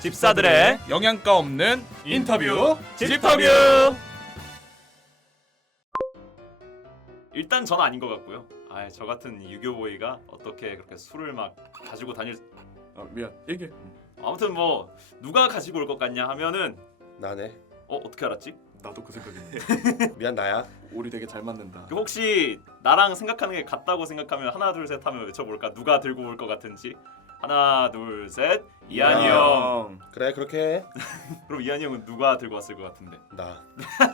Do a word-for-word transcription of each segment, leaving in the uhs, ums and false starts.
집사들의 영양가 없는 인터뷰 집터뷰. 일단 전 아닌 것 같고요. 아, 저 같은 유교보이가 어떻게 그렇게 술을 막 가지고 다닐? 아 미안 얘기해. 아무튼 뭐 누가 가지고 올 것 같냐 하면은 나네. 어 어떻게 알았지? 나도 그 생각이네. 미안 나야. 우리 되게 잘 맞는다. 그 혹시 나랑 생각하는 게 같다고 생각하면 하나 둘 셋 하면 외쳐볼까? 누가 들고 올 것 같은지. 하나 둘 셋. 이한이 야. 형. 그래 그렇게 해. 그럼 이한이 형은 누가 들고 왔을 것 같은데? 나.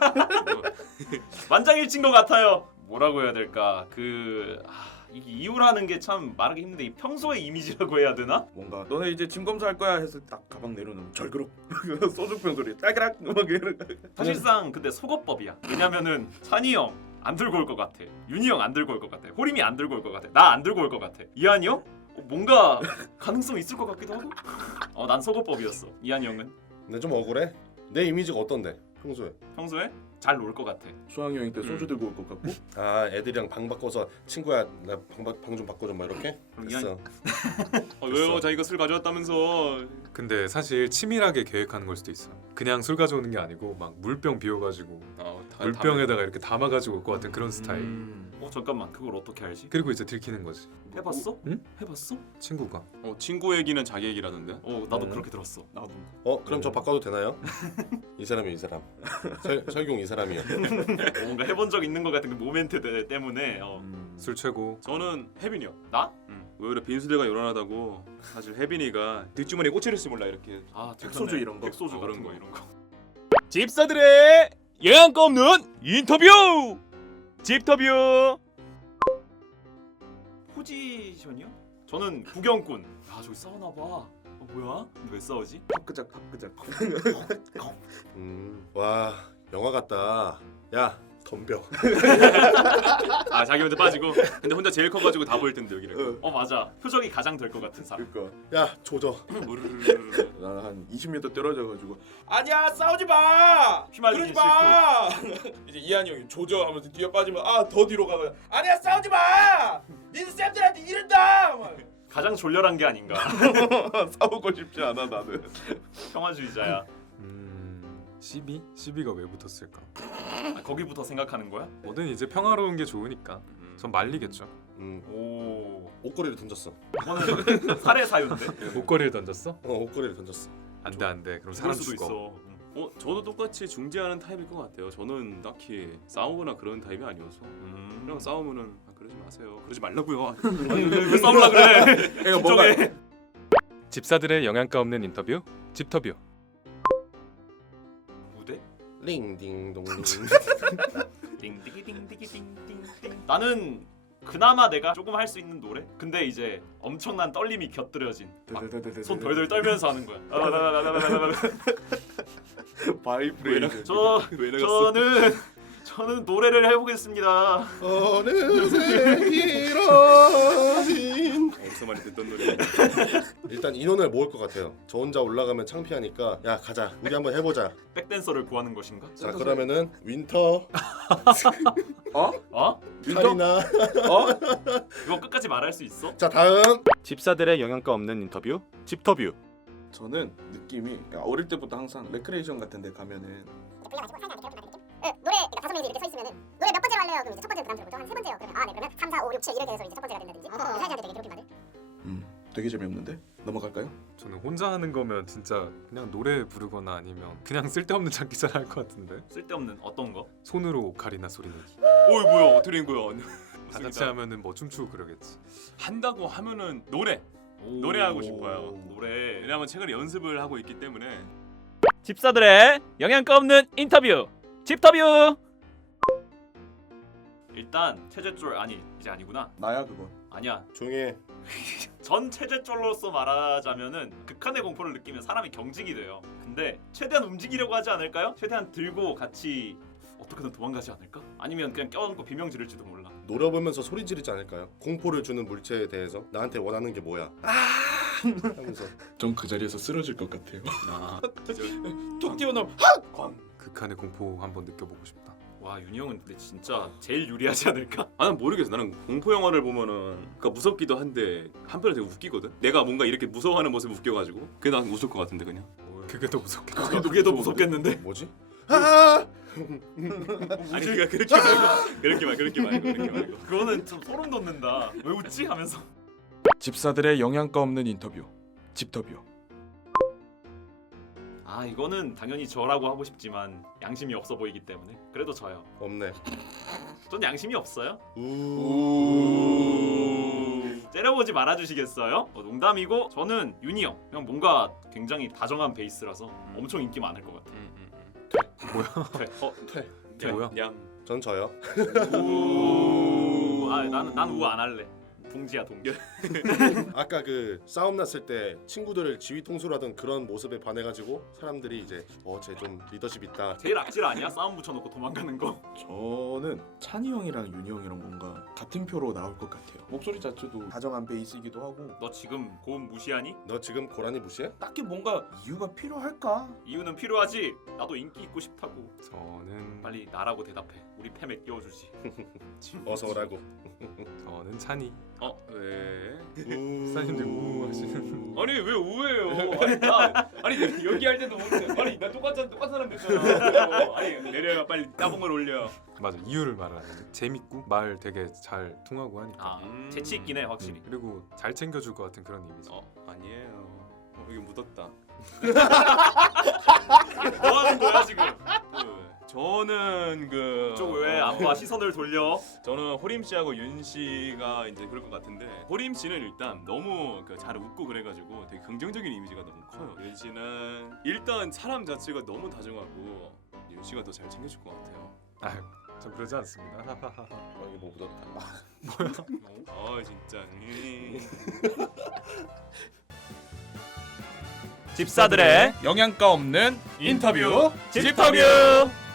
만장일치인 것 같아요. 뭐라고 해야 될까? 그 아, 이게 이유라는 게 참 말하기 힘든데 이 평소의 이미지라고 해야 되나? 뭔가 너네 이제 짐 검사할 거야 해서 딱 가방 내려놓으면 절그럭 소주병 소리 딸그락 막 이런. 사실상 근데 속어법이야. 왜냐면은 찬이 형 안 들고 올 것 같아. 윤이 형 안 들고 올 것 같아. 호림이 안 들고 올 것 같아. 나 안 들고 올 것 같아. 이한이 형? 어, 뭔가 가능성 있을 것 같기도 하고. 어, 난 속어법이었어. 이한이 형은 근데 좀 억울해. 내 이미지가 어떤데 평소에? 평소에 잘 놀 것 같아. 수학이 형이 때 소주 음. 들고 올 것 같고. 아 애들이랑 방 바꿔서 친구야 나 방 좀 바꿔줘 막 이렇게. 그럼 됐어. 어, 왜요? 자기가 술 가져왔다면서. 근데 사실 치밀하게 계획하는 걸 수도 있어. 그냥 술 가져오는 게 아니고 막 물병 비워가지고 어, 다, 물병에다가 이렇게 담아가지고 올 것 같은 그런 스타일. 음. 어 잠깐만 그걸 어떻게 알지? 그리고 이제 들키는 거지. 해봤어? 응? 해봤어? 친구가. 어 친구 얘기는 자기 얘기라던데. 어 나도 음. 그렇게 들었어. 나도. 어 그럼 저 바꿔도 되나요? 이 사람이 이 사람. 설 설경 이 사람이요. 어, 뭔가 해본 적 있는 것 같은 그 모멘트 때- 때문에 어. 음. 술 최고. 저는 혜빈이요. 나? 응. 왜 그래 빈수대가 요란하다고. 사실 혜빈이가 뒷주머니에 꽂힐지 몰라 이렇게. 아 백소주 이런 거. 백소주 아, 같은 그런 거 거. 이런 거. 집사들의 영양가 없는 인터뷰 집터뷰. 포지션이요? 저는 구경꾼. 아 저기 싸우나 봐. 어 뭐야? 근데 왜 싸우지? 팝그작 팝그작. 음. 와 영화 같다. 야 덤벼. 아 자기 먼저 빠지고. 근데 혼자 제일 커가지고 다 보일 텐데 여기를. 어 맞아. 표정이 가장 될 것 같은 사람. 그러니까 야 조져. 우르르르르. 나한 이십 미터 떨어져가지고 아니야 싸우지 마. 휘말리기 그러지 마. 이제 이한이 형이 조져 하면서 뒤에 빠지면 아 더 뒤로 가면 아니야 싸우지 마. 니들 쌤들한테 이른다. 막. 가장 졸렬한 게 아닌가. 싸우고 싶지 않아 나는. 평화주의자야. 음. 시비? 시비가 왜 붙었을까? 아, 거기부터 생각하는 거야? 뭐든 이제 평화로운 게 좋으니까. 전 말리겠죠. 음. 오. 옷걸이를 던졌어. 이거는 살해 사유인데. 목걸이를 던졌어? 어 옷걸이를 던졌어. 안돼 안돼. 그럼 그럴 사람 수도 죽어. 있어. 응. 어 저도 똑같이 중재하는 타입일 것 같아요. 저는 딱히 싸우거나 그런 타입이 아니어서. 음. 그냥 싸우면은 아, 그러지 마세요. 그러지 말라고요. 아니, 왜, 왜 싸우려 그래? 그러니까 뭐가 진정해. 집사들의 영양가 없는 인터뷰 집터뷰. 무대? 링딩동링. 띵디기띵디기띵띵띵. 나는 그나마 내가 조금 할 수 있는 노래? 근데 이제 엄청난 떨림이 곁들여진 막 손 덜덜 떨면서 하는 거야. 바이브레이션. 저 왜 나갔어? 저는 저는 노래를 해보겠습니다. 어느새 이뤄진. 어디서 많이 듣던 노래. 일단 인원을 모을 것 같아요. 저 혼자 올라가면 창피하니까 야 가자. 우리 한번 해보자. 백댄서를 구하는 것인가? 자 그러면은 윈터, 어? 어? 카리나. 어? 이거 끝까지 말할 수 있어? 자 다음. 집사들의 영양가 없는 인터뷰 집터뷰. 저는 느낌이 어릴 때부터 항상 레크레이션 같은 데 가면은 불려가지고 사람들한테 괴롭힌다는 느낌? 네, 노래 그러니까 다섯 명이서 이렇게 서 있으면은 노래 몇 번째로 할래요? 그럼 이제 첫 번째는 부담스럽죠. 한 세 번째요. 그러면 아 네 그러면 삼, 사, 오, 육, 칠 이렇게 해서 이제 첫 번째가 된다든지. 어, 사람들한테 되게 괴롭힘 받을. 음 되게 재미없는데? 넘어갈까요? 저는 혼자 하는 거면 진짜 그냥 노래 부르거나 아니면 그냥 쓸데없는 장기자랑 할 것 같은데. 쓸데없는 어떤 거? 손으로 오카리나 소리 내기. 어이 뭐야 어떻게 된 거야? 다 같이 하면은 뭐 춤추고 그러겠지. 한다고 하면은 노래. 오, 노래하고 싶어요. 노래. 왜냐면 최근에 연습을 하고 있기 때문에. 집사들의 영양가 없는 인터뷰 집터뷰. 일단 체제쫄 아니 이제 아니구나. 나야 그건. 아니야. 조용히 해. 전 체제쫄로서 말하자면은 극한의 공포를 느끼면 사람이 경직이 돼요. 근데 최대한 움직이려고 하지 않을까요? 최대한 들고 같이 어떻게든 도망가지 않을까? 아니면 그냥 껴안고 비명 지를지도 몰라. 노려보면서 소리 지르지 않을까요? 공포를 주는 물체에 대해서 나한테 원하는 게 뭐야? 아! 하면서 전 그 자리에서 쓰러질 것 같아요. 아 툭 튀어나오면 극한의 공포 한번 느껴보고 싶다. 와 윤희 형은 근데 진짜 제일 유리하지 않을까? 아, 난 모르겠어. 나는 공포 영화를 보면은 그러니까 무섭기도 한데 한편으로 되게 웃기거든. 내가 뭔가 이렇게 무서워하는 모습 웃겨가지고 그게 난 웃을 것 같은데 그냥. 그게 더 무섭겠다. 그게, 그게 더 무섭겠는데? 뭐지? 아! 아니 그러니까 그렇게 말고 그렇게 말 그렇게 말고 그렇게 말고. 그거는 좀 소름 돋는다. 왜 웃지? 하면서. 집사들의 영양가 없는 인터뷰 집터뷰. 아 이거는 당연히 저라고 하고 싶지만 양심이 없어 보이기 때문에 그래도 저요. 없네. 전 양심이 없어요. 우. 째려보지 말아주시겠어요? 어, 농담이고 저는 윤희 형 그냥 뭔가 굉장히 다정한 베이스라서 엄청 인기 많을 것 같아요. 음, 음, 어, 퇴. 돼. 뭐야? 양. 전 저요. 우. 아 나는 난 우 안 할래. 동지야 동지. 아까 그 싸움 났을 때 친구들을 지휘 통솔하던 그런 모습에 반해가지고 사람들이 이제 어쟤 좀 리더십 있다. 제일 악질 아니야? 싸움 붙여놓고 도망가는 거. 저는 찬이 형이랑 윤희 형이랑 뭔가 같은 표로 나올 것 같아요. 목소리 자체도 다정한 베이스이기도 하고 너 지금 고음 무시하니? 너 지금 고라니 무시해? 딱히 뭔가 이유가 필요할까? 이유는 필요하지. 나도 인기 있고 싶다고. 저는 빨리 나라고 대답해. 우리 팸에 끼워주지. 어서 오라고. 저는 찬이. 어 왜? 사장님들 우 하시는. 아니 왜 우해요? 아니 나 아니 여기 할 때도 못해. 아니 나 똑같은 똑같은 사람 됐잖아. 아니 내려가 빨리 따봉 걸 올려. 맞아, 이유를 말하는. 재밌고 말 되게 잘 통하고 하니까. 아 음. 재치 있긴 해 확실히. 음, 그리고 잘 챙겨줄 것 같은 그런 이미지. 어 아니에요. 어, 이거 묻었다. 뭐 하는 거야 지금? 그, 저는 그 쪽 왜 아빠 시선을 돌려? 저는 호림 씨하고 윤 씨가 이제 그럴 것 같은데 호림 씨는 일단 너무 그 잘 웃고 그래가지고 되게 긍정적인 이미지가 너무 커요. 윤 씨는 일단 사람 자체가 너무 다정하고 윤 씨가 더 잘 챙겨줄 것 같아요. 아, 전 그러지 않습니다. 어, 이게 뭐 묻었다. 어 진짜. 음. 집사들의 영양가 없는 인터뷰 집터뷰.